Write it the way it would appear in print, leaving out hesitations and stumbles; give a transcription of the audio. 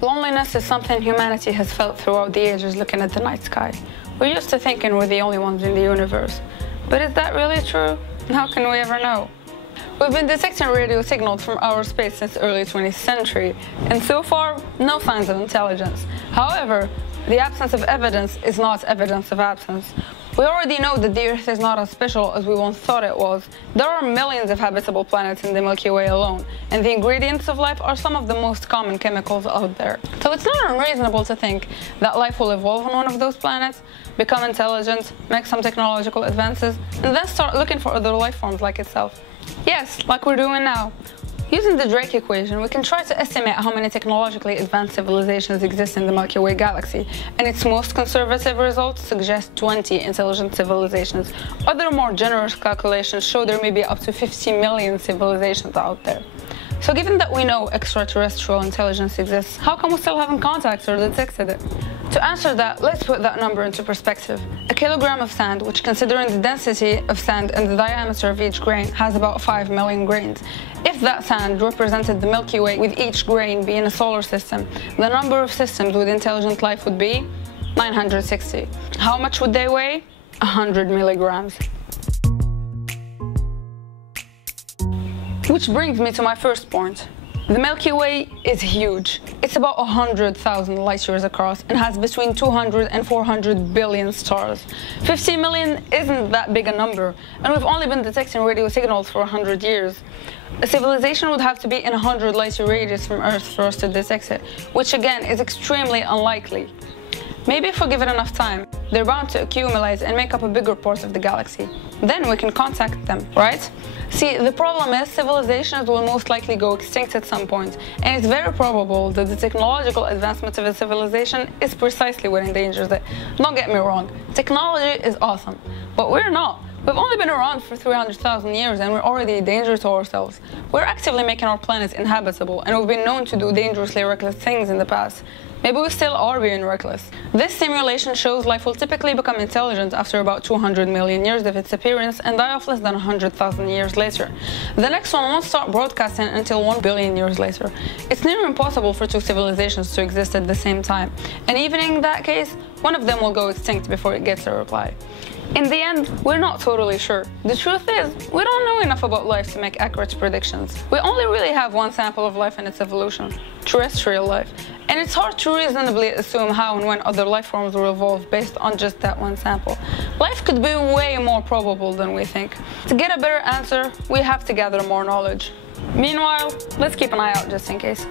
Loneliness is something humanity has felt throughout the ages looking at the night sky. We're used to thinking we're the only ones in the universe. But is that really true? How can we ever know? We've been detecting radio signals from outer space since the early 20th century, and so far, no signs of intelligence. However, the absence of evidence is not evidence of absence. We already know that the Earth is not as special as we once thought it was. There are millions of habitable planets in the Milky Way alone, and the ingredients of life are some of the most common chemicals out there. So it's not unreasonable to think that life will evolve on one of those planets, become intelligent, make some technological advances, and then start looking for other life forms like itself. Yes, like we're doing now. Using the Drake equation, we can try to estimate how many technologically advanced civilizations exist in the Milky Way galaxy, and its most conservative results suggest 20 intelligent civilizations. Other more generous calculations show there may be up to 50 million civilizations out there. So given that we know extraterrestrial intelligence exists, how come we still haven't contacted or detected it? To answer that, let's put that number into perspective. A kilogram of sand, which considering the density of sand and the diameter of each grain, has about 5 million grains. If that sand represented the Milky Way with each grain being a solar system, the number of systems with intelligent life would be 960. How much would they weigh? 100 milligrams. Which brings me to my first point. The Milky Way is huge. It's about 100,000 light years across and has between 200 and 400 billion stars. 50 million isn't that big a number, and we've only been detecting radio signals for 100 years. A civilization would have to be in a 100 light year radius from Earth for us to detect it, which again is extremely unlikely. Maybe if we give it enough time, they're bound to accumulate and make up a bigger part of the galaxy. Then we can contact them, right? See, the problem is civilizations will most likely go extinct at some point, and it's very probable that the technological advancement of a civilization is precisely what endangers it. Don't get me wrong, technology is awesome, but we're not. We've only been around for 300,000 years and we're already a danger to ourselves. We're actively making our planet inhabitable, and we've been known to do dangerously reckless things in the past. Maybe we still are being reckless. This simulation shows life will typically become intelligent after about 200 million years of its appearance and die off less than 100,000 years later. The next one won't start broadcasting until 1 billion years later. It's near impossible for two civilizations to exist at the same time, and even in that case, one of them will go extinct before it gets a reply. In the end, we're not totally sure. The truth is, we don't know enough about life to make accurate predictions. We only really have one sample of life in its evolution, terrestrial life, and it's hard to reasonably assume how and when other life forms will evolve based on just that one sample. Life could be way more probable than we think. To get a better answer, we have to gather more knowledge. Meanwhile, let's keep an eye out just in case.